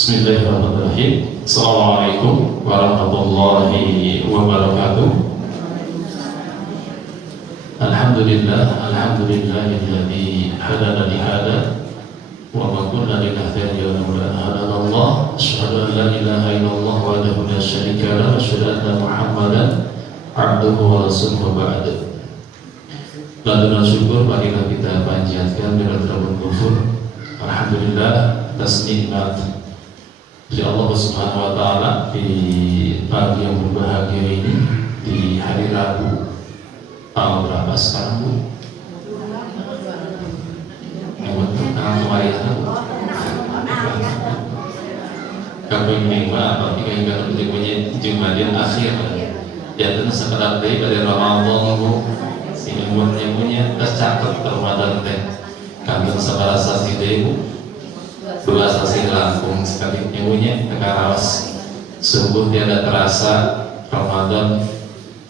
Bismillahirrahmanirrahim. Assalamualaikum warahmatullahi wabarakatuh. Alhamdulillahilladzi hadana li hada wa ma kunna linahtadiya laula an hadana Allah. Asyhadu an la ilaha illallah wahdahu la syarika lahu wa asyhadu anna Muhammadan abduhu wa rasuluhu ba'd. Lalu syukur marilah kita panjatkan bila terabun kufur. Alhamdulillah atas nikmat dari Allah Subhanahu wa taala di pagi yang berbahagia ini, di hari Rabu. Tanggal berapa sekarang, Bu? Tanggal kemarin Bu. Kapan minggu atau tiga hingga punya Jumadil akhir. Ya tentu sekedar dari Ramadan Bu. Ini umurnya punya tercatat Ramadan teh. Kami sebarasa si Bu. Dua sasi langkung sekali nyemunya negarawas sungguh tiada terasa Ramadan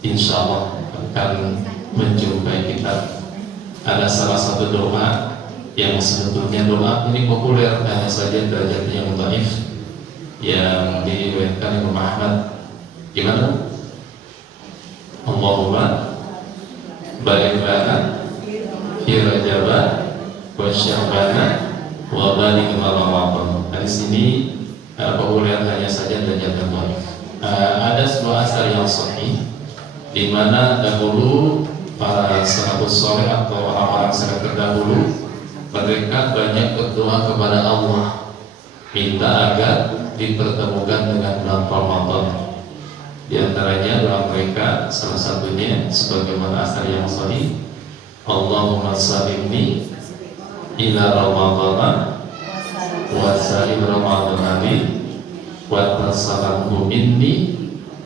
insya Allah akan menjumpai kita. Ada salah satu doa yang sebetulnya doa ini populer, hanya saja derajatnya yang dhaif, yang diriwayatkan Imam Ahmad. Gimana? Allahumma barik lana fi Rajab wa Sya'ban wa barik Ramadan. Hadis ini populer hanya saja derajat yang dhaif. Ada sebuah asar yang sahih di mana dahulu para salafus saleh atau orang-orang salaf terdahulu mereka banyak berdoa kepada Allah minta agar dipertemukan dengan bulan Ramadan. Di antaranya doa mereka salah satunya sebagaimana asar yang sahih, Allahumma salimni ila Ramadan wa salim Ramadan wa tasalamhu minni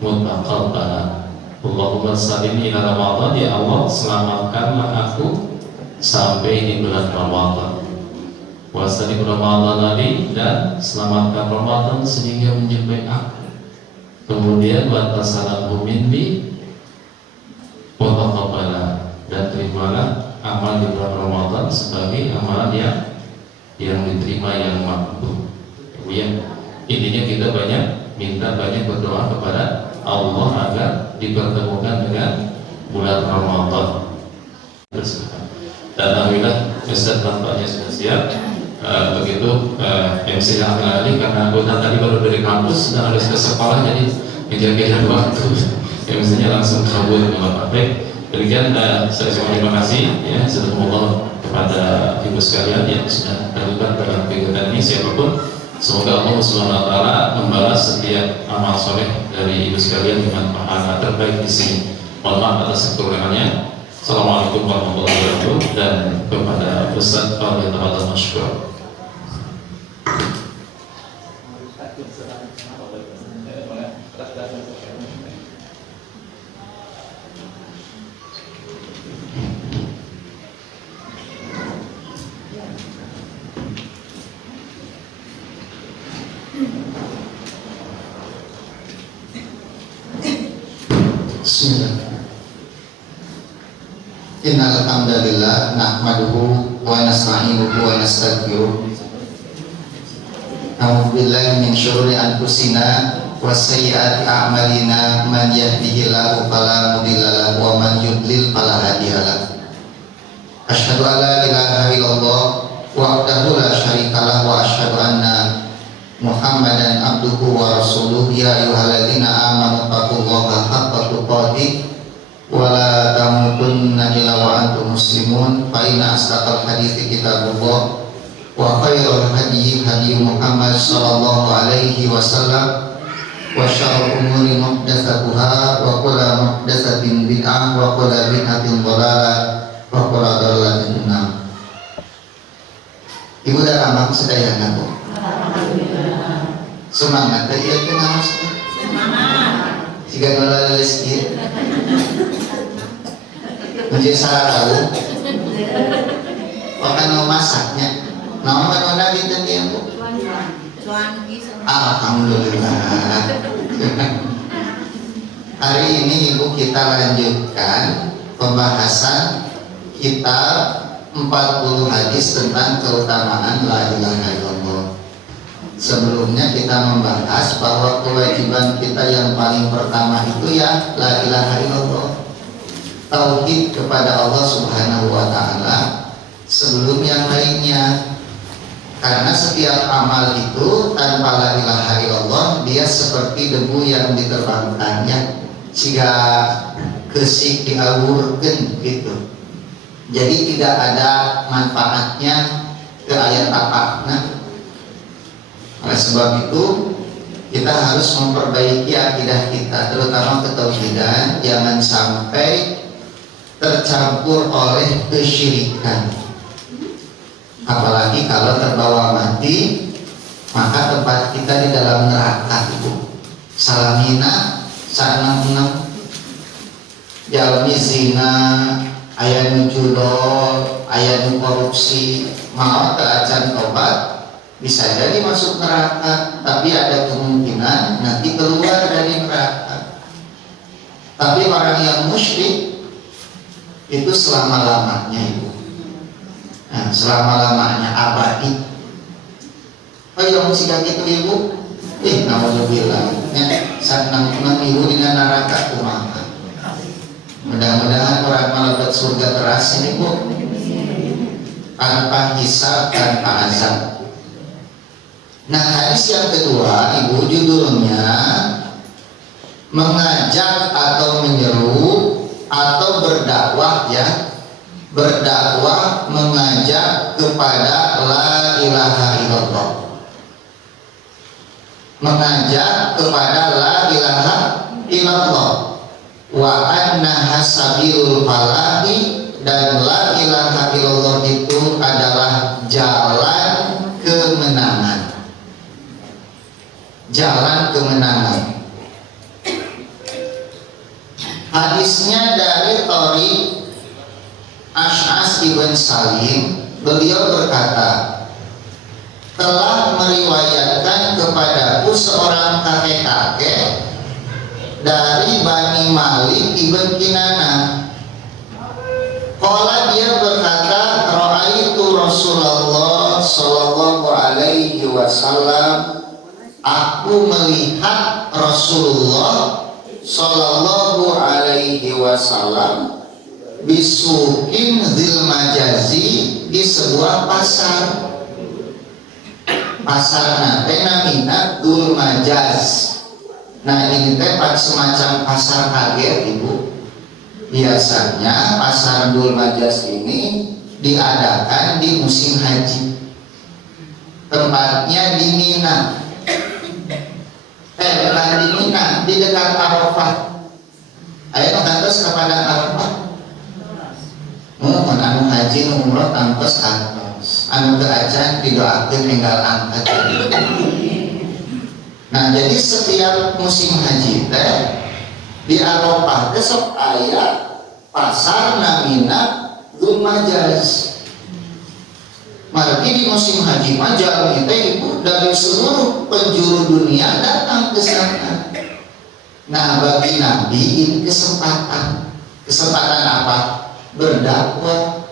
mutaqabbala. Allahumma salimni ila Ramadan, ya Allah selamatkanlah aku sampai di bulan Ramadan. Wa salim Ramadan dan selamatkan Ramadan sehingga menjumpai aku. Kemudian wa tasalamhu minni mutaqabbala, dan terimalah amal di bulan Ramadan sebagai amal yang diterima, yang makbul. Ya, intinya kita minta banyak berdoa kepada Allah agar dipertemukan dengan bulan Ramadan. Dan alhamdulillah Ustaz nampaknya sudah siap. Begitu MC yang kali karena anggota tadi baru dari kampus dan harus ke sekolah, jadi menjaga waktu. MC-nya langsung kabur ke Bapak. Demikian saya terima kasih ya semoga kepada ibu sekalian yang sudah terlibat dalam kegiatan ini, siapapun, semoga Allah Subhanahu wa taala membalas setiap amal soleh dari ibu sekalian dengan pahala terbaik di sini. Mohon maaf atas kekurangannya. Assalamualaikum warahmatullahi wabarakatuh, dan kepada Ustaz Fadil Tafadhal Mashkur. Innal hamdalillah nahmaduhu wa nasta'inuhu wa nastaghfiruh. A'udzu billahi min syururi anfusina wa sayyiati a'malina, man yahdihillahu fala mudhillalah wa man yudlil fala hadiyalah. Asyhadu an la ilaha illallah wahdahu la syarikalah wa asyhadu anna Muhammadan abduhu wa rasuluh. Ya ayyuhalladzina amanu taqullaha haqqa tuqatih wa la tamutunna illa wa antum muslimun. Fa inna asdaqal hadithi kitabullah wa khairal hadyi hadyi Muhammad sallallahu alaihi wasallam wa syarrul umuri muhdatsatuha wa kullu muhdatsatin bid'ah wa kullu bid'atin dhalalah wa kullu dhalalatin finnar. Ibu dan amak sedayana Bu. Semangat tadi ya kenal semangat. Jika nolak rezeki menjadi salah tahu akan mau masaknya nama mana bintang dia Bu? Alhamdulillah. Hari ini Ibu kita lanjutkan pembahasan kitab 40 hadis tentang keutamaan la ilaha illallah. Sebelumnya kita membahas bahwa kewajiban kita yang paling pertama itu ya la ilaha illallah, tauhid kepada Allah Subhanahu wa taala sebelum yang lainnya. Karena setiap amal itu tanpa la ilaha illallah dia seperti debu yang diterbangkannya jika kesik diawurkeun gitu. Jadi tidak ada manfaatnya ke ayat apakna. Oleh sebab itu kita harus memperbaiki akidah kita, terutama ketauhidan, jangan sampai tercampur oleh kesyirikan. Apalagi kalau terbawa mati, maka tempat kita di dalam neraka itu. Salamina sanang-nang jalmi zina, aya nu judol, aya nu korupsi, mau keacan obat bisa jadi masuk neraka, tapi ada kemungkinan nanti keluar dari neraka. Tapi orang yang musyrik itu selama-lamanya itu. Nah, selama-lamanya abadi. Oh iya mesti gitu ibu. Naudzubillah. Sanang-nang ibu dengan neraka kumaha. Mudah-mudahan orang malaikat surga teras ini bu, tanpa hisab, tanpa azab. Nah hadis yang kedua ibu judulnya mengajak atau menyeru atau berdakwah ya, berdakwah mengajak kepada la ilaha illallah, mengajak kepada la ilaha illallah wa anna sabilul falahi, dan la ilaha illallah itu adalah jalan kemenangan, jalan kemenangan. Hadisnya dari Thariq Ash'as ibn Salim, beliau berkata, telah meriwayatkan kepadaku seorang kakek-kakek dari Bani Malik ibn Kinana. Qala, dia berkata, ra'aitu Rasulullah sallallahu alaihi wasallam, aku melihat Rasulullah sallallahu alaihi wasallam bisukin dzil majazi, di sebuah pasar. Pasar nate namina Dzul Majaz. Nah ini teh semacam pasar kaget ibu. Biasanya pasar Dzul Majaz ini diadakan di musim haji. Tempatnya di Mina. Bukan di Mina, di dekat Arafah. Ayo kantos kepada Arafah. Anu haji nu umroh kantos kantos. Anu teu acan didoakeun tinggal angkat. Nah, jadi setiap musim haji teh di Arafah teh sok aya pasar namina Dzul Majaz. Margi di musim haji mah jalmi teh ibu dari seluruh penjuru dunia datang ke sana. Nah, bagi Nabi ini kesempatan. Kesempatan apa? Berdakwah,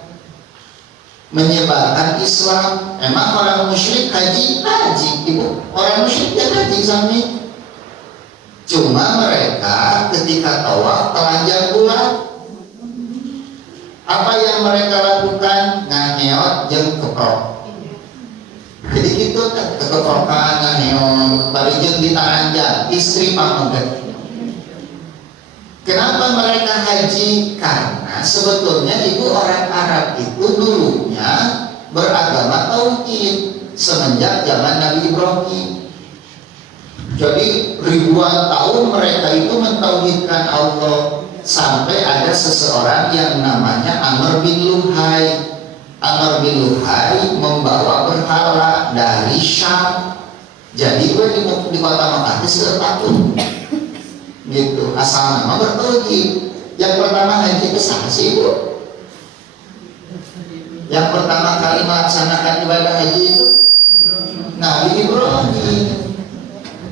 menyebarkan Islam. Emang orang musyrik haji ibu, orang musyrik ya haji sami. Cuma mereka ketika tawaf telanjang bulat. Apa yang mereka lakukan? Nganeot jeung keprok. Jadi gitu kan, kekeprokan nganeot bari jeung ditaranjang istri pamegat. Kenapa mereka haji? Karena sebetulnya ibu orang Arab itu dulunya beragama tauhid semenjak zaman Nabi Ibrahim. Jadi ribuan tahun mereka itu mentauhidkan Allah, sampai ada seseorang yang namanya Amr bin Luhai. Amr bin Luhai membawa berhala dari Syam. Jadi di kota Makkah itu patung. Gitu, asal nama bertauhid. Yang pertama haji ke sana sih ibu. Yang pertama kali melaksanakan ibadah haji itu Nabi Ibrahim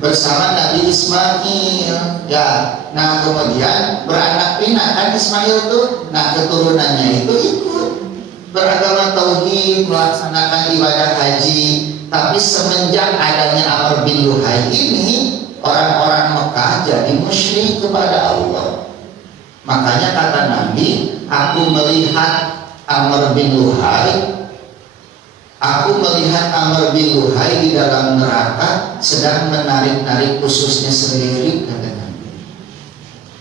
bersama Nabi Ismail. Ya, nah kemudian beranak pinak kan Ismail tuh. Nah keturunannya itu ikut beragama tauhid, melaksanakan ibadah haji. Tapi semenjak adanya Amr bin Luhai ini, orang-orang Mekah jadi musyrik kepada Allah. Makanya kata Nabi, aku melihat Amr bin Luhai di dalam neraka sedang menarik-narik khususnya sendiri, kata Nabi.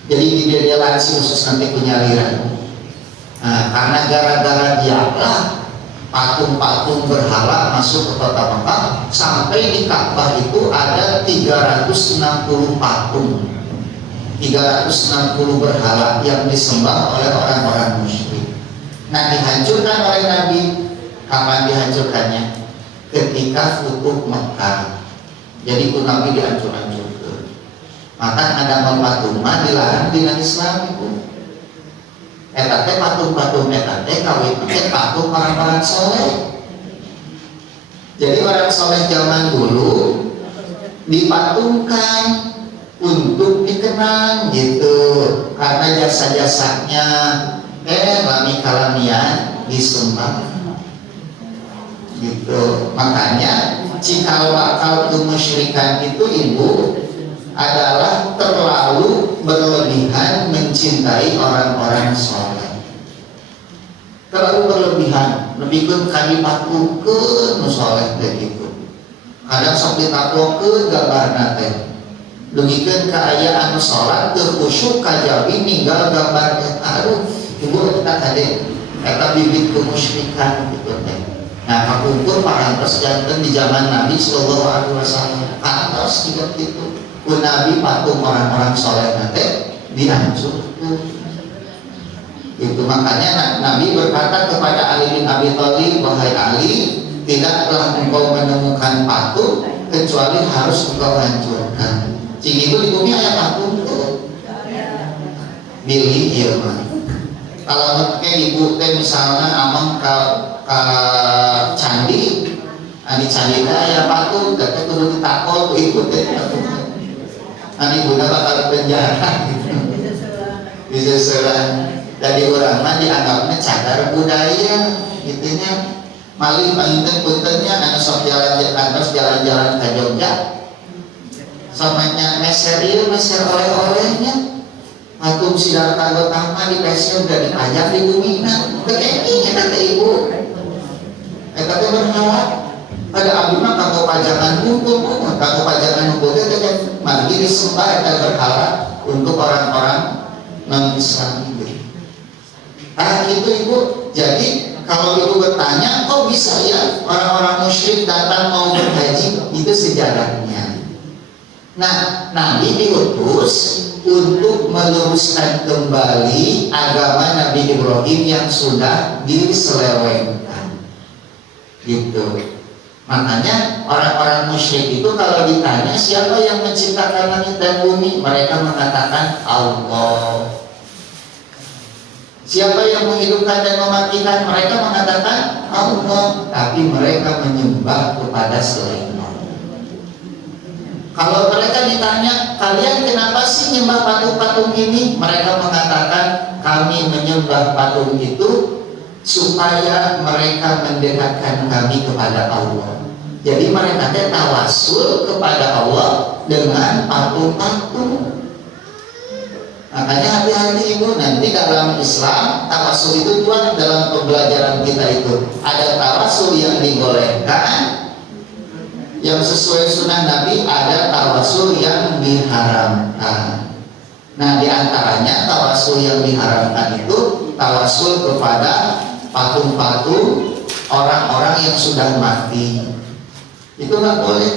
Jadi dia langsung khusus nanti punya liran. Nah, karena gara-gara dialah patung-patung berhala masuk ke kota Mekah, sampai di Ka'bah itu ada 360 patung, 360 berhala yang disembah oleh orang-orang musyrik. Nah, dihancurkan oleh Nabi. Kapan dihancurkannya? Ketika futuh Mekah. Jadi itu Nabi dihancur-hancurkan. Maka ada patung dilarang di Islam itu. Etate patung-patung etate kawin patung orang-orang soleh. Jadi orang soleh zaman dulu dipatungkan untuk dikenang gitu, karena jasa-jasanya lami kalamian disembah gitu. Makanya cikal bakal kemusyrikan itu ibu adalah terlalu berlebihan mencintai orang-orang soleh. Terlalu berlebihan, lebih ke kali patungkeun soleh begitu. Kadang sok ditaklokeun gambarna teh. Dugikeun ka aya anu salat teu khusyuk kajabi ninggal gambar teh. Aduh, ibu eta kade eta bibit kemusyrikan gitu teh. Nah, kakumpul parantos janten di zaman Nabi sallallahu alaihi wasallam. Parantos juga gitu. Nabi patung orang-orang soleh nanti dihancurkan. Itu makanya Nabi berkata kepada Ali bin Abi Thalib, wahai Ali, tidaklah engkau menemukan patung kecuali harus engkau hancurkan. Cing ibu di bumi ada patung tuh. Bilih ya mah. Kalau kayak ibu teh misalnya amang ke candi, ani candi teh aya patung, teh kudu ditakol ku ibu teh. Ani bunda bakal penjara gitu. Bisa serang. Dari orang mah dianggapnya cagar budaya gitunya. Maling panginten puntennya anu sok jalan-jalan ke Jogja. Samanya meser ieu meser oleh-olehnya. Patung Siddhartha Gautama di Pesnya udah dipajang di bumina. Tekeng eta teh ibu. Eta teh berhala. Pada abdi mah kanggo pajangan hukum, kanggo pajangan hukum itu kan margi disembah dan berhala untuk orang-orang non-Islam itu. Itu ibu. Jadi kalau ibu bertanya, kok bisa ya orang-orang musyrik datang mau berhaji? Itu sejarahnya. Nah, Nabi diutus untuk meluruskan kembali agama Nabi Ibrahim yang sudah diselewengkan. Gitu. Makanya orang-orang musyrik itu kalau ditanya siapa yang menciptakan langit dan bumi, mereka mengatakan Allah. Siapa yang menghidupkan dan mematikan, mereka mengatakan Allah. Tapi mereka menyembah kepada selain Allah. Kalau mereka ditanya, kalian kenapa sih menyembah patung-patung ini? Mereka mengatakan kami menyembah patung itu supaya mereka mendekatkan kami kepada Allah. Jadi mereka tawasul kepada Allah dengan patung-patung. Makanya hati-hati ibu, nanti dalam Islam tawasul itu tuan dalam pembelajaran kita itu ada tawasul yang dibolehkan, yang sesuai sunnah Nabi, ada tawasul yang diharamkan. Nah, diantaranya tawasul yang diharamkan itu tawasul kepada patung-patung orang-orang yang sudah mati. Itu nggak boleh,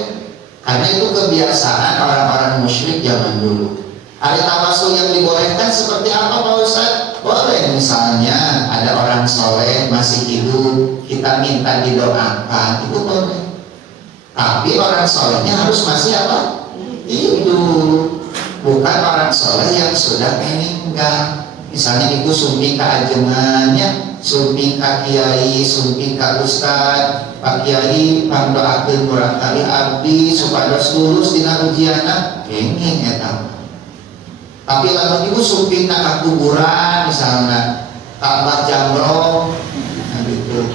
karena itu kebiasaan orang-orang musyrik zaman dulu. Ada tawasul yang dibolehkan seperti apa Pak Ustadz? Boleh, misalnya ada orang soleh masih hidup, kita minta didoakan, itu boleh. Tapi orang solehnya harus masih apa? Hidup. Bukan orang soleh yang sudah meninggal. Misalnya ibu sumpi ke ajengannya, sumpi ka kiai, sumpi ka ustad, Pak Kiai pandoakeun kurang kali abdi supados lulus dina ujianna, kenging eta. Tapi lamun ibu sumpi ka kuburan misalnya, Ka'bah Jamroh, gitu.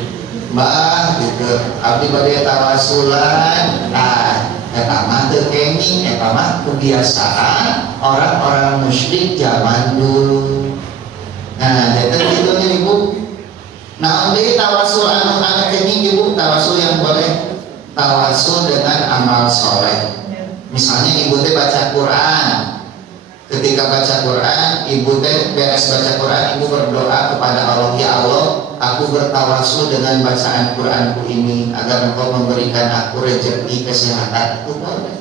Mbah gitu. abdi bade tawasulan. Nah, eta mah teu kenging, eta mah kebiasaan orang-orang musyrik zaman dulu. Nah, jadi gitu nih Ibu. Nah, deui tawasul anu kenging Ibu, tawasul yang boleh tawasul dengan amal soleh. Misalnya Ibu teh baca Quran. Ketika baca Quran, Ibu teh beres baca Quran, Ibu berdoa kepada Allah, ya Allah, aku bertawasul dengan bacaan Quranku ini agar Engkau memberikan aku rezeki kesehatan. Itu boleh.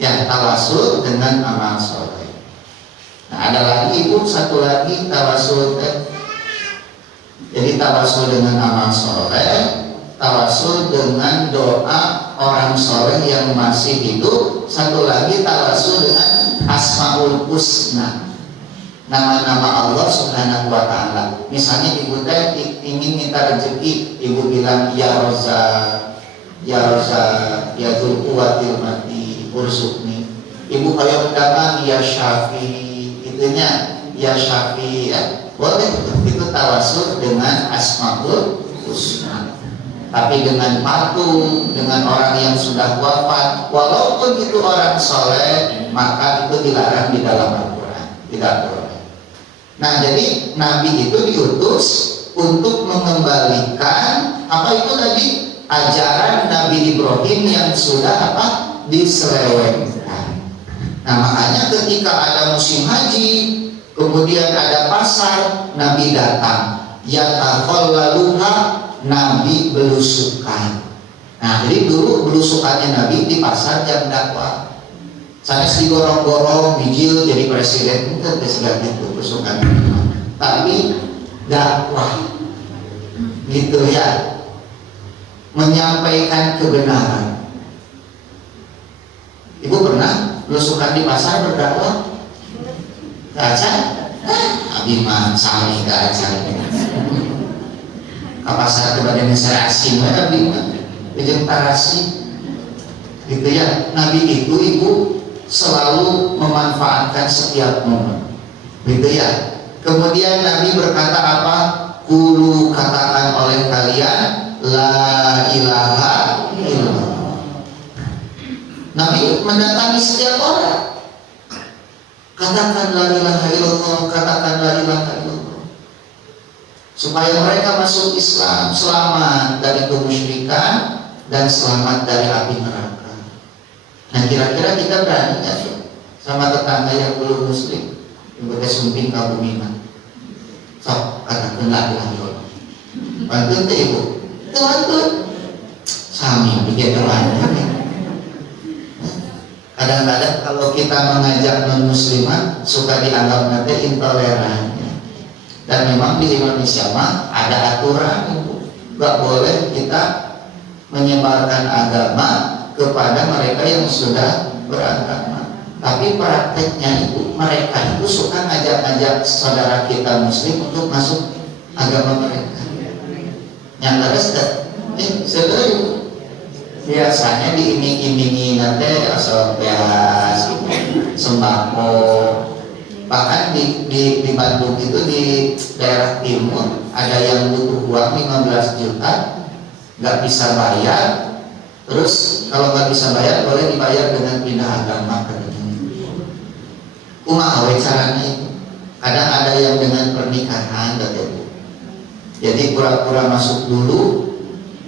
Ya, tawasul dengan amal soleh. Nah, ada lagi Ibu, satu lagi tawasul teh. Jadi tawasul dengan amal soleh, tawasul dengan doa orang soleh yang masih hidup. Satu lagi tawasul dengan Asmaul Husna, nama-nama Allah Subhanahu wa Ta'ala. Misalnya Ibu teh ingin minta rezeki, Ibu bilang ya Rozak, ya Rozak, ya Dzul Quwwatil Matin urzuqni. Ibu kayak dapat ya Syafi, itunya ya Syafi ya. Boleh itu tawasul dengan Asmaul Husna. Tapi dengan patung, dengan orang yang sudah wafat, walaupun itu orang soleh, maka itu dilarang di dalam Al-Quran, tidak boleh. Nah, jadi Nabi itu diutus untuk mengembalikan apa itu tadi ajaran Nabi Ibrahim yang sudah apa diselewengkan. Nah, makanya ketika ada musim haji, kemudian ada pasar, Nabi datang, yatakhallaluha, Nabi belusukan. Nah, jadi dulu belusukannya Nabi di pasar jam dakwah. Sanes digorong-gorong, bijil jadi presiden, itu segala itu belusukan. Tapi dakwah, gitu ya, menyampaikan kebenaran. Ibu pernah belusukan di pasar berdakwah? Gak Abiman, sami gak ke pasar kepada negara asing, mereka bingung dengan tarasi gitu ya. Nabi itu Ibu selalu memanfaatkan setiap momen gitu ya. Kemudian Nabi berkata apa? Kulu, katakan oleh kalian la ilaha illallah. Nabi mendatangi setiap orang, katakan la ilaha illallah, katakan la ilaha illallah, supaya mereka masuk Islam, selamat dari kemusyrikan dan selamat dari api neraka. Nah, kira-kira kita berani nggak sih sama tetangga yang belum muslim, yang berkesumping kabuminan? Sok katakan la ilaha illallah. Bantu teh Ibu, bantu. Sami bikin bantu. Kadang-kadang kalau kita mengajak non muslimah suka dianggap nanti intoleran. Dan memang di Indonesia mah ada aturan itu, nggak boleh kita menyebarkan agama kepada mereka yang sudah beragama. Tapi prakteknya itu mereka itu suka ngajak-ngajak saudara kita muslim untuk masuk agama mereka. Yang harus serius. Biasanya diiming-imingi nanti asal beas, sembako. Bahkan di Bandung itu di daerah timur ada yang butuh uang 15 juta, nggak bisa bayar. Terus kalau nggak bisa bayar boleh dibayar dengan pindah agama. Kumaha we caranya itu? Kadang ada yang dengan pernikahan, jadi pura-pura masuk dulu,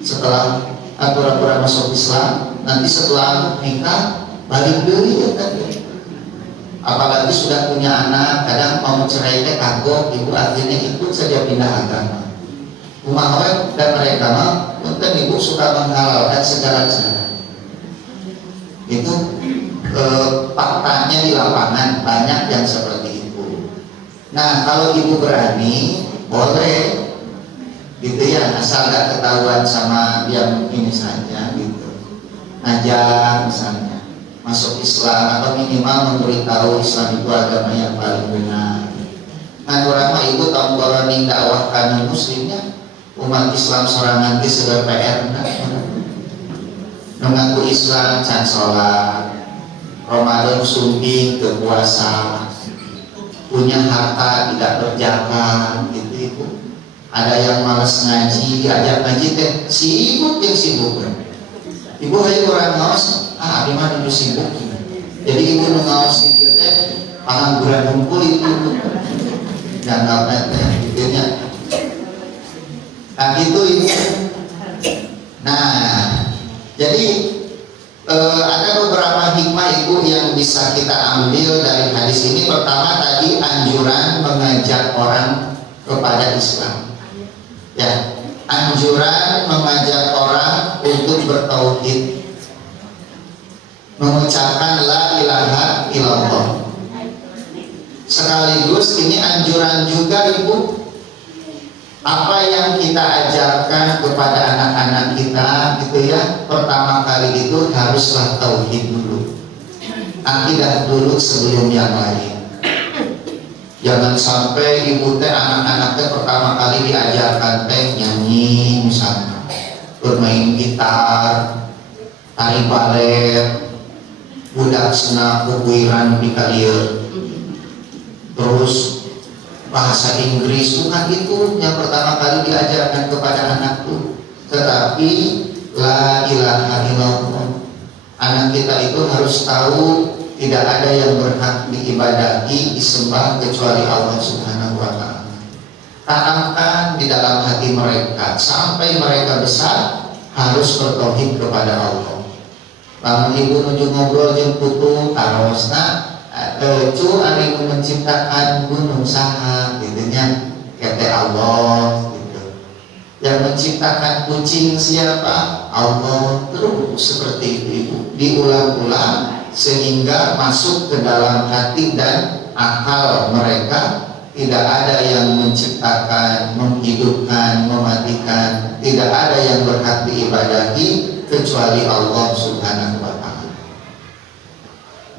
setelah pura-pura masuk Islam, nanti setelah nikah balik deui ya kan. Apalagi sudah punya anak, kadang mau cerai teh kagok, Ibu akhirnya ikut saja pindah agama. Kumaha dan mereka mah punten Ibu suka menghalalkan segala cara. Itu faktanya di lapangan banyak yang seperti itu. Nah, kalau Ibu berani, boleh gitu ya, asal gak ketahuan sama yang ini saja gitu. Ngajak misalnya masuk Islam atau minimal memberitahu Islam itu agama yang paling benar. Nah, orang mah Ibu tahun koroni dakwah kami muslimnya umat Islam sorangan ge segar PR mengaku Islam can sholat, Ramadan sumping ke puasa, punya harta tidak berzakat gitu Ibu. Ada yang malas ngaji, diajak ngaji teh sibuk yang sibuk. Ibu aja orang ngaos, di mana dulu sibuk. Jadi ibu ngaos di dia teh pengangguran hunkul itu jangan gitu-nya. Nah gitu ibu. Nah jadi ada beberapa hikmah ibu yang bisa kita ambil dari hadis ini. Pertama tadi anjuran mengajak orang kepada Islam. Ya, anjuran mengajak orang untuk bertauhid, mengucapkan la ilaha illallah. Sekaligus ini anjuran juga ibu, apa yang kita ajarkan kepada anak-anak kita gitu ya, pertama kali itu haruslah tauhid dulu, akidah dulu sebelum yang lain. Jangan sampai ibu teh anak-anaknya pertama kali diajarkan teh nyanyi misalnya, bermain gitar, tari balet, budak sena kubuiran di kalieur, terus bahasa Inggris bukan itu yang pertama kali diajarkan kepada anakku, tetapi la ilaha illallah. Anak kita itu harus tahu tidak ada yang berhak diibadahi, disembah kecuali Allah Subhanahu wa Ta'ala. Tanamkan di dalam hati mereka sampai mereka besar harus bertauhid kepada Allah. Lamun ibu nuju ngobrol jeung putu tarosna cu ari nu menciptakan gunung saha gitu nya, kete Allah gitu. Yang menciptakan kucing siapa? Allah. Terus seperti itu ibu diulang-ulang sehingga masuk ke dalam hati dan akal mereka. Tidak ada yang menciptakan, menghidupkan, mematikan, tidak ada yang berhak diibadahi kecuali Allah Subhanahu wa Ta'ala.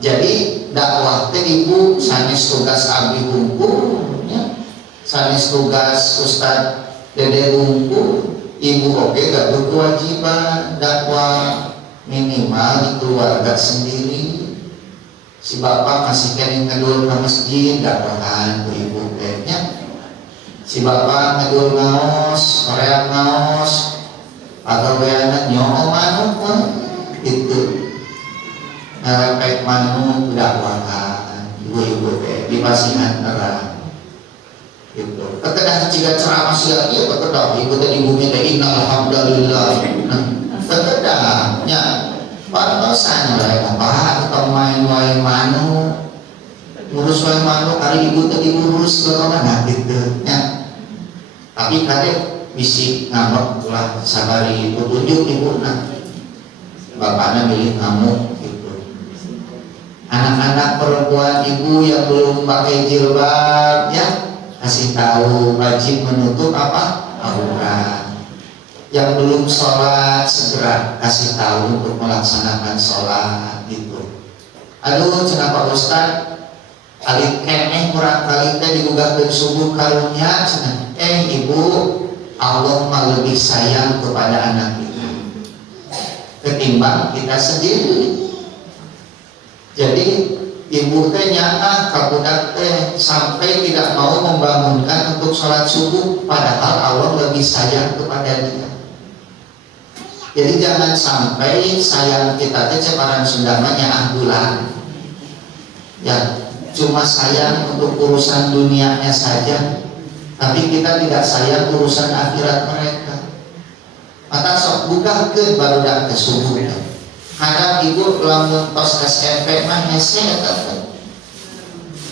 Jadi dakwah teh ibu sanes tugas abdi hungkul ya. Sanes tugas Ustaz Dede hungkul, ibu oke gak berkewajiban dakwah minimal di keluarga sendiri. Si bapak masih kering ngedul ke masjid dakwahan ke ibu kayaknya. Si bapak ngedul ngaos, korea ngaos, atau bayana nyoko manuk gitu. Kayak manuk dakwahan ibu-ibu teh di pasihan terang gitu. Kekedah jika ceramah siang ieu kekedah ibu teh di bumi teh innal hamdalillah. Kekedahnya pantosan wae Bapak atau main-main manuk, ngurus wae manuk hari ibu teh diurus ke mana gitu nya. Tapi kade bisi ngamuk ulah sabari petunjuk ibuna. Bapakna milih ngamuk gitu. Anak-anak perempuan ibu yang belum pakai jilbab ya, kasih tahu wajib menutup apa? Aurat. Yang belum sholat segera kasih tahu untuk melaksanakan sholat gitu. Aduh cenah Pak Ustad kali keneh kurang kali teh digugah ke subuh karunya cenah. Ibu Allah mah lebih sayang kepada anak kita ketimbang kita sendiri. Jadi ibu teh nyaah ka budak teh sampai tidak mau membangunkan untuk sholat subuh, padahal Allah lebih sayang kepada dia. Jadi jangan sampai sayang kita teh ceparan sundamanya ahdulan. Ya, cuma sayang untuk urusan dunianya saja, tapi kita tidak sayang urusan akhirat mereka. Maka sok buka ke baru dak ke subuh. Kadang ibu lamun tos SMP mah hese eta.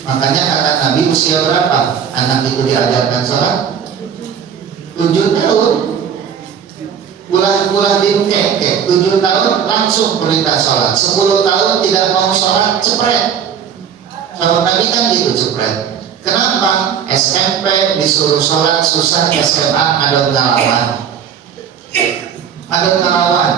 Makanya kata Nabi usia berapa anak itu diajarkan sholat? 7 tahun. Ulah di keke 7 tahun langsung perintah sholat, 10 tahun tidak mau sholat cepret. Kalau Nabi kan gitu cepret. Kenapa? SMP disuruh sholat susah, SMA ada ngelawan.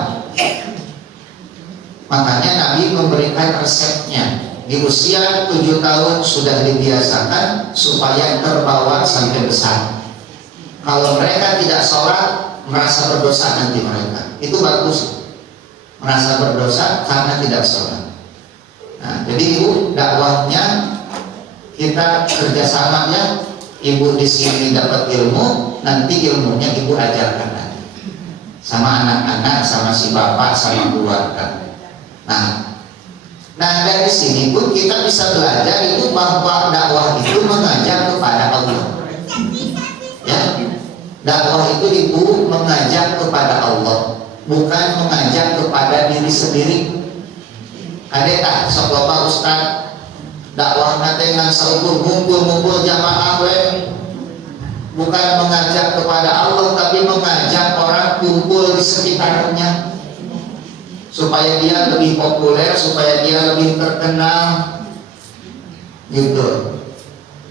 Makanya Nabi memberikan resepnya. Di usia 7 tahun sudah dibiasakan supaya terbawa sampai besar. Kalau mereka tidak sholat merasa berdosa nanti mereka, itu bagus, merasa berdosa karena tidak sholat. Nah, jadi ibu dakwahnya kita kerjasamanya Ibu di sini dapat ilmu, nanti ilmunya ibu ajarkan lagi sama anak-anak, sama si bapak, sama keluarga. Nah dari sini pun kita bisa belajar itu bahwa dakwah itu mengajak kepada Allah. Ya, dakwah itu ibu mengajak kepada Allah, bukan mengajak kepada diri sendiri. Ada tak sok loba ustaz dakwah nate ngan saukur ngumpul jamaah we, bukan mengajak kepada Allah tapi mengajak orang kumpul di sekitarnya supaya dia lebih populer, supaya dia lebih terkenal gitu.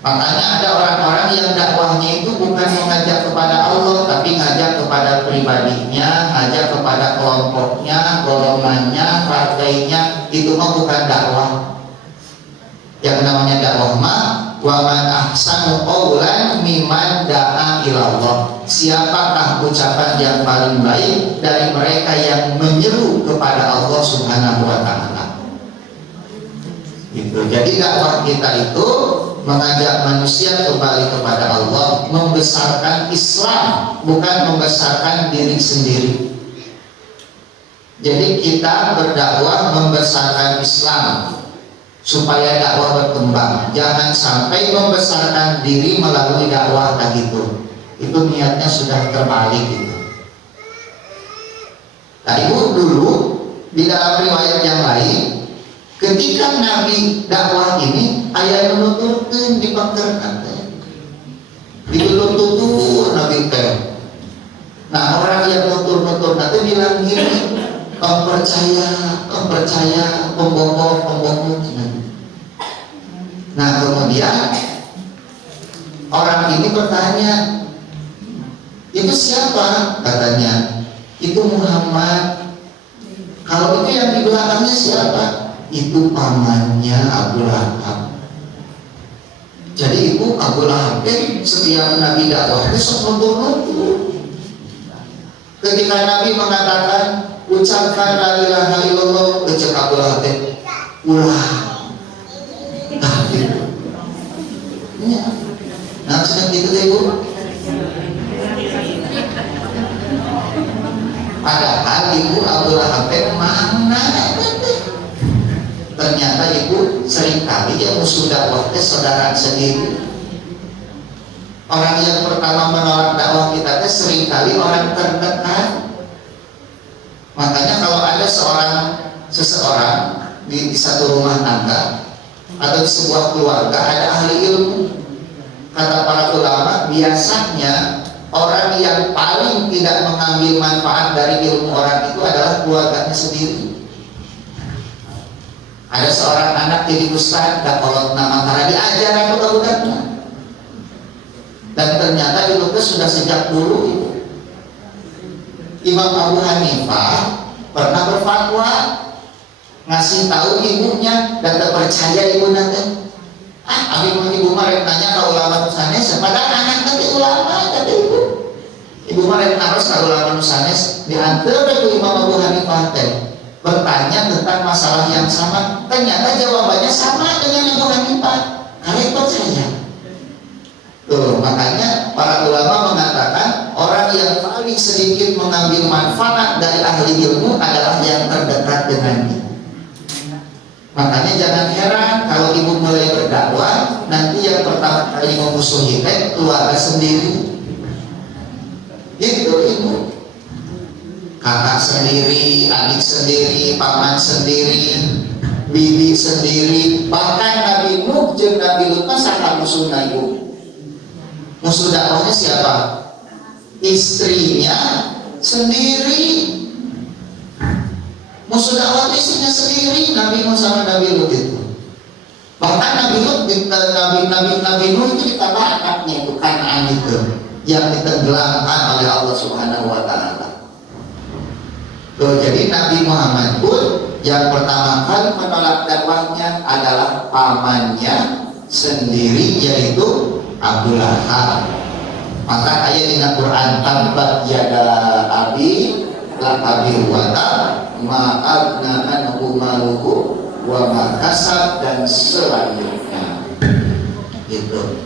Makanya ada orang-orang yang dakwahnya itu bukan mengajak kepada Allah tapi ngajak kepada pribadinya, ngajak kepada kelompoknya, golongannya, partainya. Itu mah bukan dakwah. Yang namanya dakwah mah wa man ahsanu qawlan mimman da'a ilallah. Siapakah ucapan yang paling baik dari mereka yang menyeru kepada Allah Subhanahu wa taala. Gitu. Jadi dakwah kita itu mengajak manusia kembali kepada Allah, membesarkan Islam, bukan membesarkan diri sendiri. Jadi kita berdakwah membesarkan Islam supaya dakwah berkembang. Jangan sampai membesarkan diri melalui dakwah gitu. Itu niatnya sudah terbalik gitu. Nah, ibu dulu di dalam riwayat yang lain, ketika Nabi dakwah ini, ayah menuturkan di pangkerkan, ditutur Nabi teh. Nah orang yang nutur nanti bilang gini, om percaya, pembohong. Nah kemudian orang ini bertanya, itu siapa? Katanya, itu Muhammad. Kalau itu yang di belakangnya siapa? Itu pamannya Abu Lahab. Jadi ibu Abu Lahab setiap Nabi dakwah besok nutur. Ketika Nabi mengatakan ucapkan la ilaha illallah, ucap Abu Lahab ulah. Nah gitu. Ya. Nah sedang gitu ibu. Padahal ibu Abu Lahab mana? Ternyata ibu seringkali yang musuh dakwah saudara sendiri. Orang yang pertama menolak dakwah kita seringkali orang terdekat. Makanya kalau ada seseorang di satu rumah tangga atau di sebuah keluarga ada ahli ilmu, kata para ulama biasanya orang yang paling tidak mengambil manfaat dari ilmu orang itu adalah keluarganya sendiri. Ada seorang anak jadi ustaz, dakwah nama karena diajar aku budak-budaknya. Dan ternyata itu sudah sejak dulu itu. Imam Abu Hanifah pernah berfatwa ngasih tahu ibunya dan terpercaya ibu nanti. Ibu mah nanya ke ulama nusanes, padahal anak nanti ulama kata ibu. Ibu mah harus ke ulama nusanes diantar ke Imam Abu Hanifah teh. Bertanya tentang masalah yang sama, ternyata jawabannya sama dengan Abu Hanifah. Kalian percaya? Tuh, makanya para ulama mengatakan orang yang paling sedikit mengambil manfaat dari ahli ilmu adalah yang terdekat dengannya. Makanya jangan heran kalau ibu mulai berdakwah, nanti yang pertama kali memusuhi keluarga sendiri. Gitu ibu. Kakak sendiri, adik sendiri, paman sendiri, bibi sendiri, bahkan Nabi Nuh jeung Nabi Lut sangat musuh ibu. Musuh dakwahnya siapa? Istrinya sendiri. Musuh dakwah istrinya sendiri, Nabi Nuh sama Nabi Lut itu. Bahkan Nabi Lut, Nabi Nuh itu ditambah anaknya itu Kanaan itu yang ditenggelamkan oleh Allah Subhanahu wa taala. Tuh, jadi Nabi Muhammad pun yang pertama kali menolak dakwahnya adalah pamannya sendiri, yaitu Abu Lahab. Maka ayat di Al-Quran tabbat yada abi lahabi wa tab ma'agna anhu maluhu wa ma kasab dan selanjutnya gitu.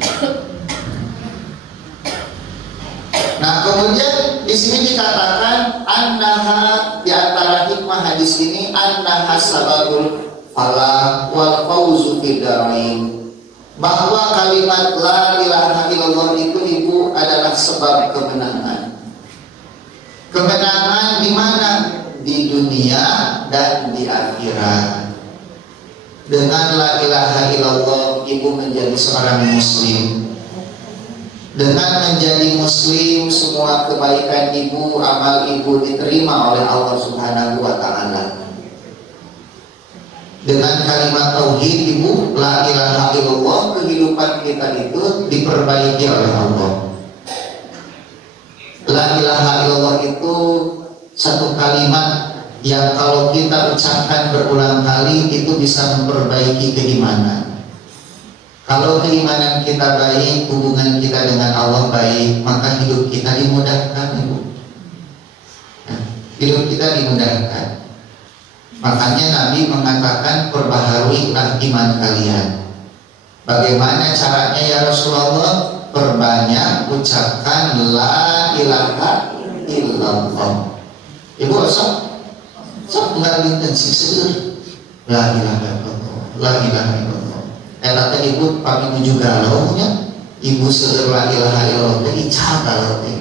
Nah, kemudian di sini dikatakan annaha, di antara hikmah hadis ini annaha sababul falah wal fauzu fid darain, bahwa kalimat la ilaha illallah itu ibu adalah sebab kemenangan. Kemenangan di mana? Di dunia dan di akhirat. Dengan la ilaha illallah ibu menjadi seorang muslim. Dengan menjadi muslim, semua kebaikan ibu, amal ibu diterima oleh Allah Subhanahu wa Ta'ala. Dengan kalimat tauhid ibu, la ilaha illallah, kehidupan kita itu diperbaiki oleh Allah. La ilaha illallah itu satu kalimat yang kalau kita ucapkan berulang kali itu bisa memperbaiki keimanan. Kalau keimanan kita baik, hubungan kita dengan Allah baik, maka hidup kita dimudahkan, ibu. Nah, hidup kita dimudahkan. Makanya Nabi mengatakan perbaharuilah iman kalian. Bagaimana caranya ya Rasulullah? Perbanyak ucapkan la ilaha illallah. Ibu sok nggak intensi seger. La ilaha illallah, la ilaha illallah. Eta teh ibu pami nuju galaunya, ibu seueur la ilaha illallah teh icagal teh.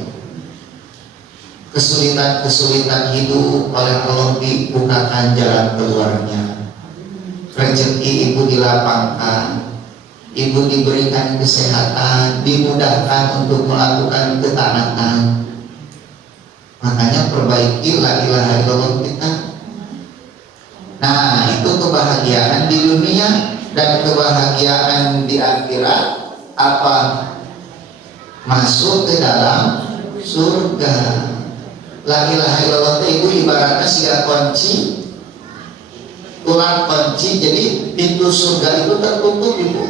Kesulitan hidup oleh Allah dibukakan jalan keluarnya. Rezeki ibu dilapangkan, ibu diberikan kesehatan, dimudahkan untuk melakukan ketaatan. Makanya perbaiki la ilaha illallah kita. Nah, itu kebahagiaan di dunia dan kebahagiaan di akhirat. Apa? Masuk ke dalam surga. La ilaha illallah itu ibu ibaratnya siga kunci, tulang kunci, jadi pintu surga itu tertutup ibu.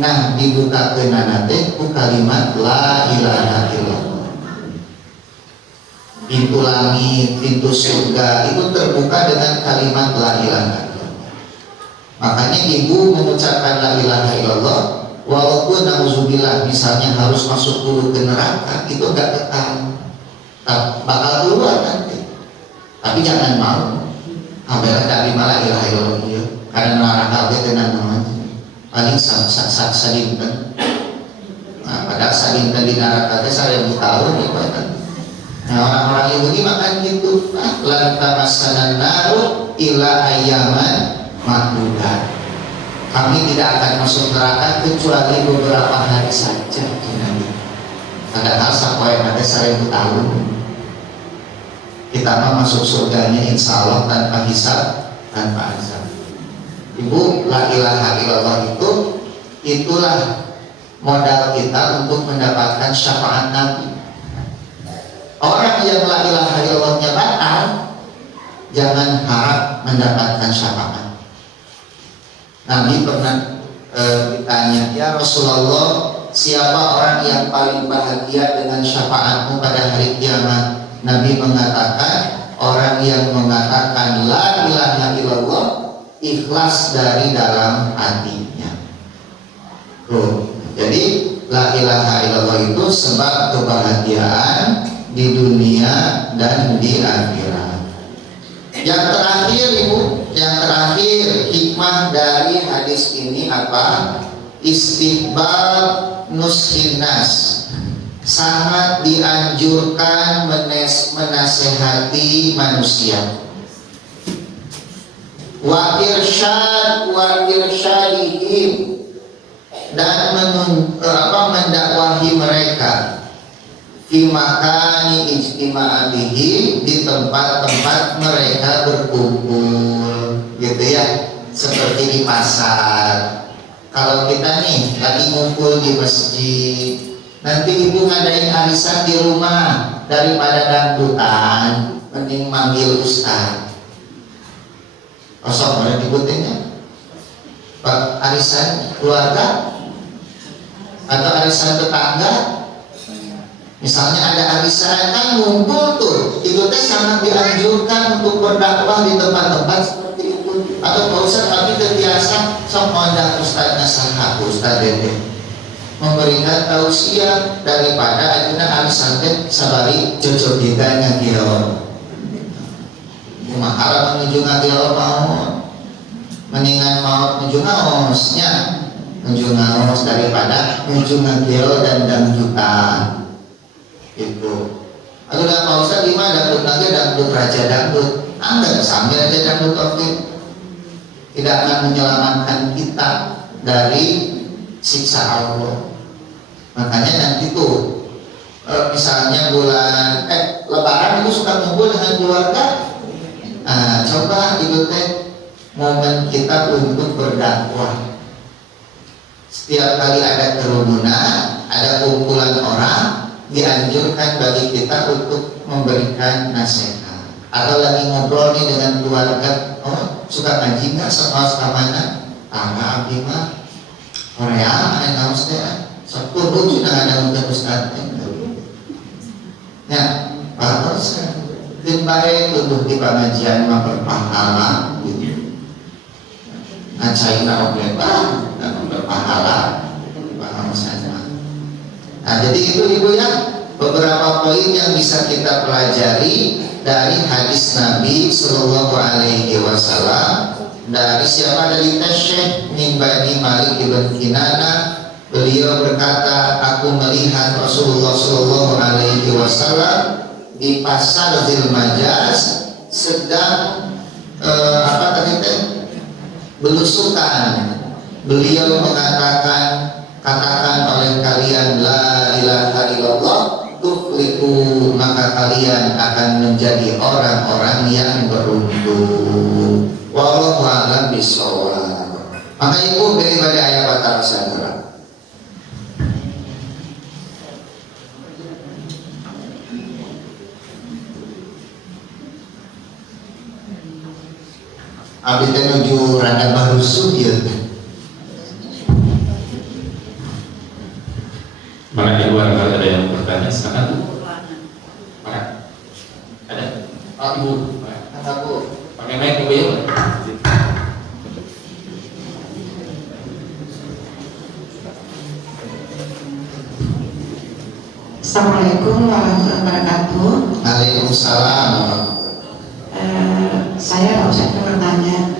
Nah, dibukakeun nanti ku kalimat la ilaha illallah. Pintu langit, pintu surga itu terbuka dengan kalimat la ilaha illallah. Makanya ibu mengucapkan la ilaha illallah, walaupun na'udzubillah misalnya harus masuk dulu ke neraka, itu enggak kekal, bakal keluar nanti. Tapi jangan mau ambil dari la ilaha illallah ya, karena neraka itu tenang namanya paling sadinten. Nah, pada sadinten di neraka itu 1000 tahun ya kan. Nah, orang-orang Yahudi makan gitu, lan tamassanan naru ila ayyaman ma'dudat. Kami tidak akan masuk neraka kecuali beberapa hari saja. Padahal sapoe nanti 1000 tahun. Kita mah masuk surganya insya Allah tanpa hisab, tanpa azab. Ibu, la ilaha illallah itulah modal kita untuk mendapatkan syafaat Nabi. Orang yang la ilaha illallahnya batal, jangan harap mendapatkan syafaat. Nabi pernah ditanya, ya Rasulullah, siapa orang yang paling bahagia dengan syafaatmu pada hari kiamat? Nabi mengatakan, orang yang mengatakan la ilaha illallah ikhlas dari dalam hatinya. Tuh, jadi la ilaha illallah itu sebab kebahagiaan di dunia dan di akhirat. Yang terakhir ibu, yang terakhir hikmah dari hadis ini apa? Istiqbal nushinas, sangat dianjurkan menasehati manusia. Wa irsyadihim, dan mendakwahi mereka fi makani ijtima'atihim, di tempat-tempat mereka berkumpul gitu ya, seperti di pasar. Kalau kita nih lagi ngumpul di masjid, nanti ibu ngadain arisan di rumah, daripada dangdutan mending manggil ustaz. Kosong ada dibutinnya Pak, arisan keluarga atau arisan tetangga. Misalnya ada arisan kan ngumpul tuh, itu teh sangat dianjurkan untuk berdakwah di tempat-tempat seperti itu. Atau Pak Ustaz kami terbiasa sok mondang ustaznya saha Ustaz Dede memberikan tausiah daripada adina arisan teh sabari cocok kita ngagior. Kumaha menuju ngagior maut, mendingan maut menuju ngaosnya, menuju ngaos daripada menuju ngagior dan dangdutan. Itu. Aduh dah pausa di mana dangdut lagi dangdut raja dangdut. Anda sambil aja dangdut oke. Tidak akan menyelamatkan kita dari siksa Allah. Makanya nanti tuh misalnya bulan Lebaran itu suka ngumpul dengan keluarga. Coba itu teh momen kita untuk berdakwah. Setiap kali ada kerumunan, ada kumpulan orang, dianjurkan bagi kita untuk memberikan nasihat. Atau lagi ngobrol nih dengan keluarga, oh suka ngaji nggak sama mana? Abdi mah Korea, ada ustaz. Sepuluh sudah ada untuk ustaz. Ya, Pak Ustaz. Lebih baik untuk di pengajian memperpahala gitu. Ngacain oke dan memperpahala paham saja. Nah jadi itu ibu ya beberapa poin yang bisa kita pelajari dari hadis Nabi Sallallahu Alaihi Wasallam dari siapa, dari Syekh min Bani Malik ibn Kinana. Beliau berkata, aku melihat Rasulullah Sallallahu Alaihi Wasallam di pasar Zilmajaz sedang belusukan. Beliau mengatakan, katakan oleh kalian la ilaha illallah tuflihu, maka kalian akan menjadi orang-orang yang beruntung. Wallahu a'lam bishawab. Maka ibu daripada ayat batara sadara. Abdi teh nuju rada barusuh ya. Mana di luar kalau ada yang bertanya silakan. Mana? Ada? Oh ibu. Kata Bu. Pakai mic ibu ya. Assalamualaikum warahmatullahi wabarakatuh. Waalaikumsalam. Saya usah bertanya,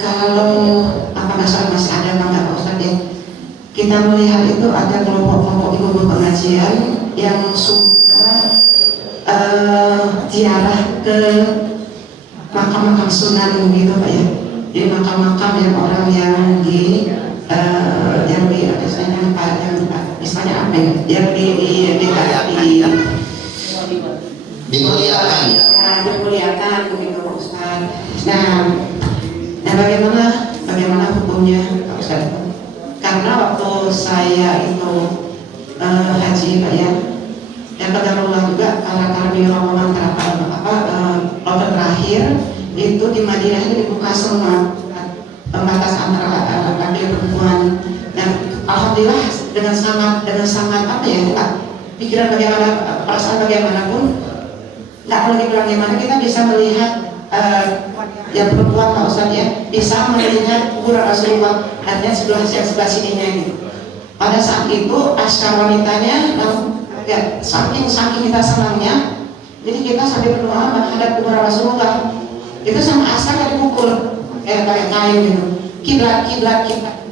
kalau apa masalah masih ada Pak Ustadz ya, kita melihat itu ada kelompok-kelompok ibu-ibu pengajian yang suka ziarah ke makam-makam sunan gitu Pak ya, di makam-makam yang orang yang di ada saya lupa yang misalnya apa ya, yang dimuliakan ya. Dimuliakan begitu Pak Ustaz. Nah bagaimana hukumnya Pak Ustaz? Karena waktu saya itu haji Pak ya, dan qadarullah juga karena di Ramadan Ramadan terakhir itu di Madinah itu dibuka semua pembatas antara laki perempuan. Dan alhamdulillah dengan sangat apa ya, pikiran bagaimana, perasaan bagaimanapun, nggak perlu dibilang gimana, kita bisa melihat yang perempuan Pak Ustaz ya, bisa melihat kuburan Rasulullah, artinya sebelah sininya gitu. Pada saat itu askar wanitanya ya, saking kita senangnya, jadi kita sambil berdoa menghadap kuburan Rasulullah. Itu sama askar dipukul pakai kain gitu, kiblat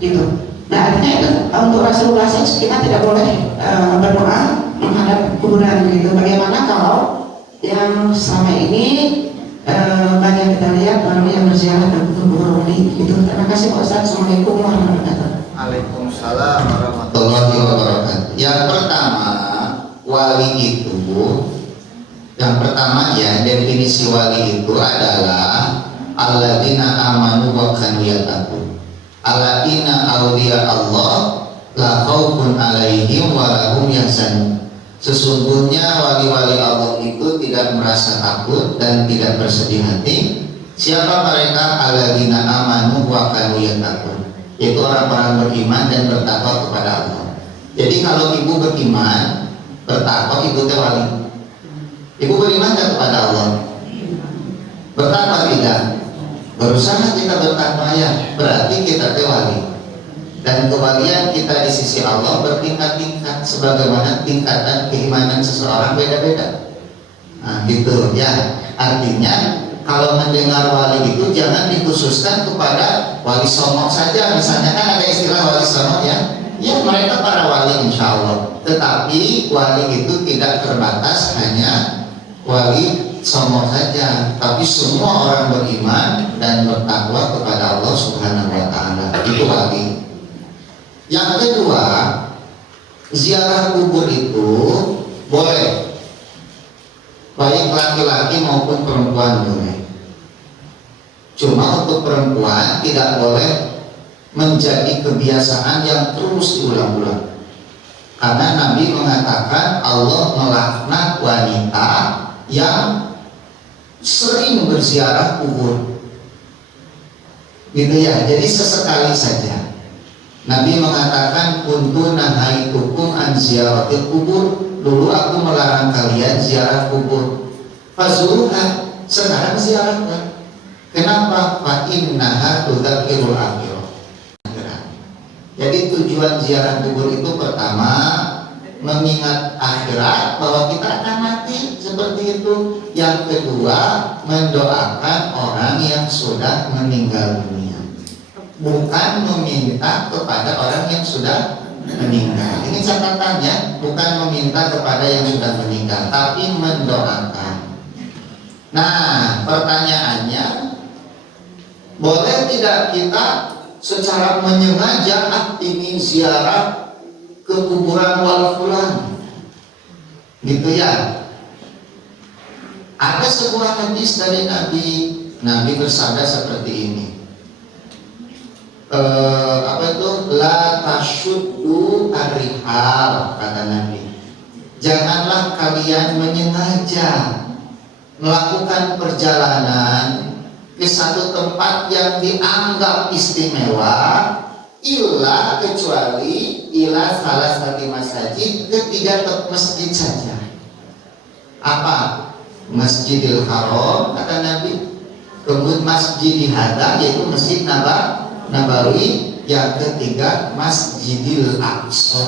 gitu. Nah artinya itu untuk Rasulullah kita tidak boleh berdoa menghadap kuburan gitu. Bagaimana kalau yang selama ini banyak kita lihat orang yang berziarah ke kubur wali gitu. Terima kasih Pak Ustaz. Assalamualaikum warahmatullahi wabarakatuh. Waalaikumsalam warahmatullahi wabarakatuh. Yang pertama, wali itu, yang pertama ya, definisi wali itu adalah alladzina amanu wa kanu yattaqun. Alladzina awliya Allah la khaufun alaihim wa lahum yahzanun. Sesungguhnya wali-wali Allah itu tidak merasa takut dan tidak bersedih hati. Siapa mereka? Alladzina amanu wa kanu yattaqun, yaitu orang-orang beriman dan bertakwa kepada Allah. Jadi kalau ibu beriman, bertakwa, ibu teh wali. Ibu beriman tak kepada Allah? Bertakwa tidak? Berusaha kita bertakwa ya, berarti kita teh wali. Dan kewalian kita di sisi Allah bertingkat-tingkat sebagaimana tingkatan keimanan seseorang beda-beda. Nah, gitu ya. Artinya kalau mendengar wali itu jangan dikhususkan kepada wali songo saja. Misalnya kan ada istilah wali songo ya. Ya mereka para wali insya Allah. Tetapi wali itu tidak terbatas hanya wali songo saja, tapi semua orang beriman dan bertakwa kepada Allah Subhanahu wa taala. Itu wali. Yang kedua, ziarah kubur itu boleh, baik laki-laki maupun perempuan boleh. Cuma untuk perempuan tidak boleh menjadi kebiasaan yang terus diulang-ulang. Karena Nabi mengatakan Allah melaknat wanita yang sering berziarah kubur. Gitu ya. Jadi sesekali saja. Nabi mengatakan kuntu nahaitukum an ziyaratil kubur. Dulu aku melarang kalian ziarah kubur. Fazuruha, sekarang ziarahkan. Kenapa? Fa innaha tudzakirul akhirah. Jadi tujuan ziarah kubur itu pertama mengingat akhirat bahwa kita akan mati seperti itu. Yang kedua mendoakan orang yang sudah meninggal dunia. Bukan meminta kepada orang yang sudah meninggal. Ini catatannya, bukan meminta kepada yang sudah meninggal, tapi mendoakan. Nah, pertanyaannya, boleh tidak kita secara menyengaja ini ziarah ke kuburan wal fulan? Gitu ya. Ada sebuah hadis dari Nabi bersabda seperti ini. La tasyuddu ar-rihal, kata Nabi. Janganlah kalian menyengaja melakukan perjalanan ke satu tempat yang dianggap istimewa, illa kecuali ila salah satu masjid, ketiga masjid saja. Apa? Masjidil Haram, kata Nabi. Kemudian Masjidil Hadza, yaitu Masjid Nabawi. Yang ketiga Masjidil Aqsa.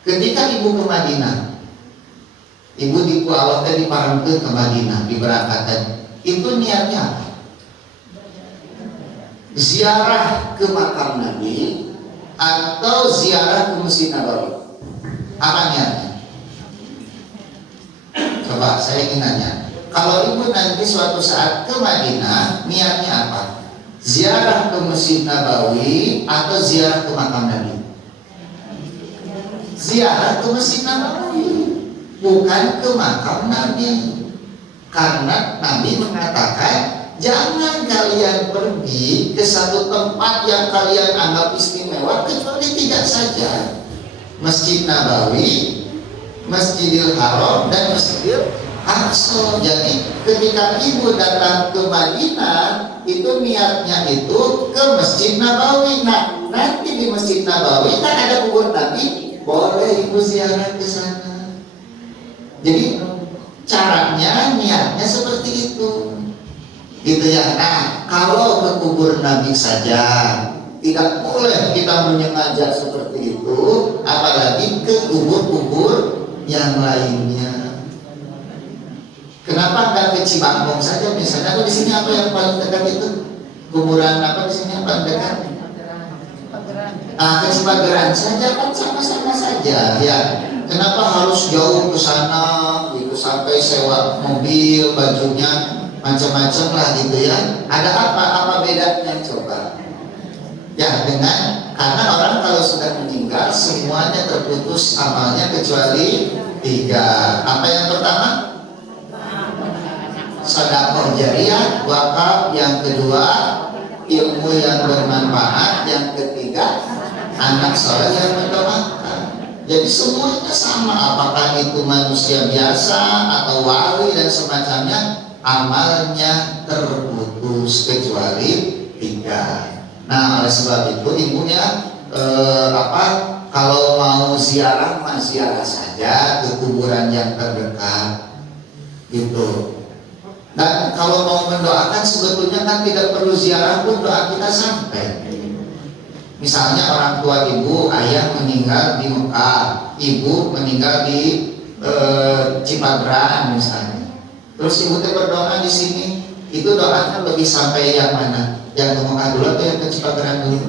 Ketika ibu ke Madinah, ibu di awalnya diparangkeun ke Madinah, diberangkatkan. Itu niatnya apa? Ziarah ke makam Nabi atau ziarah ke Masjid Nabawi? Apa niatnya? Coba saya ingin nanya. Kalau ibu nanti suatu saat ke Madinah, niatnya apa? Ziarah ke Masjid Nabawi atau ziarah ke makam Nabi? Ziarah ke Masjid Nabawi, bukan ke makam Nabi. Karena Nabi mengatakan jangan kalian pergi ke satu tempat yang kalian anggap istimewa kecuali tiga saja: Masjid Nabawi, Masjidil Haram, dan Masjidil Aqsa. Jadi ketika ibu datang ke Madinah, itu niatnya itu ke Masjid Nabawi. Nah, nanti di Masjid Nabawi kan ada kubur Nabi, boleh ibu ziarah ke sana. Jadi caranya, niatnya seperti itu, gitu ya. Nah, kalau ke kubur Nabi saja tidak boleh kita menyengaja seperti itu, apalagi ke kubur-kubur yang lainnya. Kenapa nggak ke Cibangkong saja misalnya? Atau di sini apa yang paling dekat itu? Kuburan apa di sini yang paling dekat? Ke Cipageran saja kan sama-sama saja ya. Kenapa harus jauh ke sana gitu, sampai sewa mobil, bajunya macam-macam lah gitu ya? Ada apa bedanya coba? Ya karena orang kalau sudah meninggal semuanya terputus amalnya kecuali tiga. Apa yang pertama? Sedekah jariyah, wakaf. Yang kedua ilmu yang bermanfaat. Yang ketiga anak soleh yang mendoakan. Jadi semuanya sama, apakah itu manusia biasa atau wali dan semacamnya, amalnya terputus kecuali tiga. Nah oleh sebab itu ibunya kalau mau ziarah ziarah saja ke kuburan yang terdekat gitu. Dan kalau mau mendoakan sebetulnya kan tidak perlu ziarah pun doa kita sampai. Misalnya orang tua ibu, ayah meninggal di Mekah, ibu meninggal di Cipageran misalnya. Terus ibu teh berdoa di sini, itu doanya lebih sampai yang mana? Yang ke Mekah dulu atau yang ke Cipageran dulu?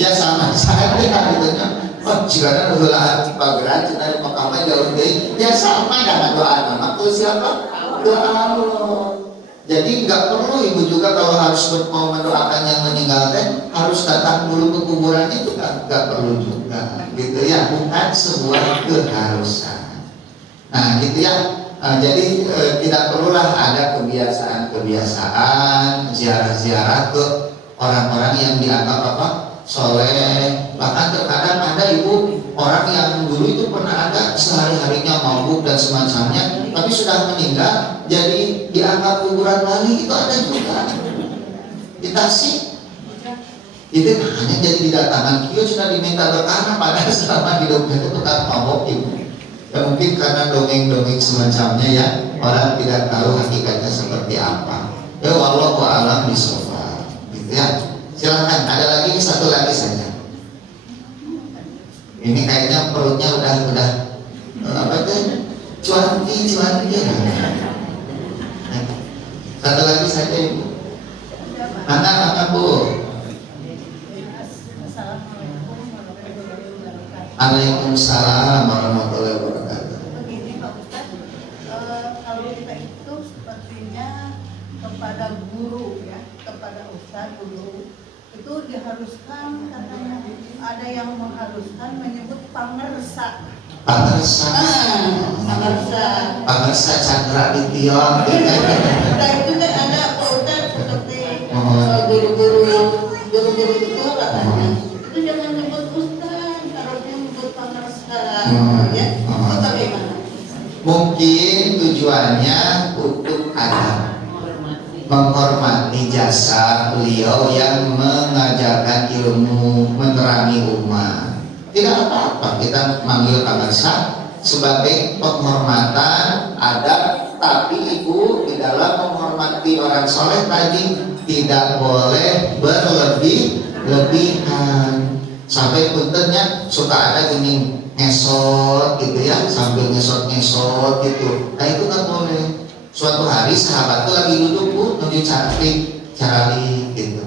Ya sama saja gitu nya. Oh, jika heula Cipageran, cenah Mekah mah jauh deui. Ya sama dengan doa nama ke siapa? Doa Allah. Jadi nggak perlu ibu juga kalau harus mau mendoakan yang meninggal teh harus datang dulu ke kuburannya, itu nggak perlu juga, gitu ya, bukan sebuah keharusan. Nah, gitu ya. Jadi tidak perlulah ada kebiasaan ziarah-ziarah ke orang-orang yang dianggap apa soleh. Bahkan terkadang ada ibu orang yang dulu itu pernah ada sehari-harinya mabuk dan semacamnya, tapi sudah meninggal jadi dianggap kuburan lagi, itu ada juga di Tasik. Itu hanya jadi didatangkan kio sudah diminta berkah, padahal selama hidupnya itu tukang mabuk ibu. Ya mungkin karena dongeng-dongeng semacamnya ya, orang tidak tahu hakikatnya seperti apa. Ya wallahu a'lam bishawab. Gitu ya. Silakan, ada lagi satu lagi saja. Ini kayaknya perutnya udah apa itu? Cuanti. Satu lagi saja ibu. Mana bu? Waalaikumsalam warahmatullahi wabarakatuh. Begini Pak Ustadz, kalau kita itu sepertinya kepada guru ya, kepada ustadz guru itu diharuskan, katanya ada yang mengharuskan menyebut pangersa. Pangersa Chandra Ditio. Nah itu kan ada Pak Ustadz seperti guru-guru itu katanya itu jangan nyebut ustadz, harusnya nyebut pangersa. Ya, itu bagaimana? Mungkin tujuannya untuk adab, menghormati jasa beliau yang mengajarkan ilmu, menerangi umat. Tidak apa-apa kita manggil pangersa sebagai penghormatan adab, tapi ibu di dalam menghormati orang soleh tadi tidak boleh berlebih-lebihan. Sampai puntennya suka ada gini ngesot gitu ya, sambil ngesot gitu. Nah itu nggak boleh. Suatu hari sahabat tuh lagi duduk bu, menuju carali gitu.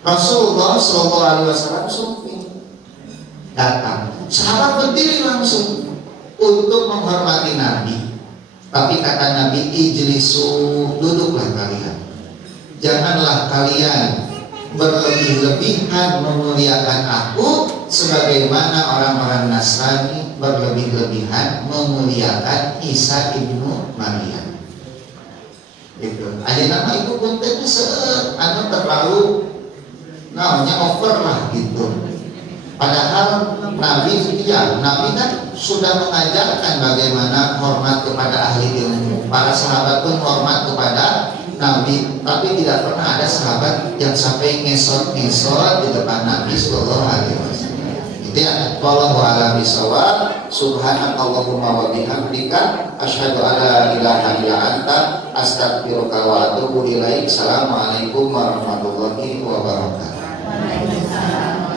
Rasulullah SAW sumping datang. Sahabat berdiri langsung untuk menghormati Nabi. Tapi kata Nabi, ijlisu, duduklah kalian. Janganlah kalian berlebih-lebihan memuliakan aku sebagaimana orang-orang Nasrani berlebih-lebihan memuliakan Isa ibnu Maryam. Itu aja nama ibu kontennya terlalu namanya over lah gitu. Padahal Nabi kan sudah mengajarkan bagaimana hormat kepada ahli ilmu. Para sahabat pun hormat kepada Nabi, tapi tidak pernah ada sahabat yang sampai ngesot-ngesot di depan Nabi Sallallahu Alaihi Wasallam. Itu ya. Wallahu a'lam bishawab. Subhanakallahumma wa bihamdika asyhadu an la ilaha illa anta astaghfiruka wa atubu ilaik. Assalamualaikum warahmatullahi wabarakatuh. Waalaikumsalam.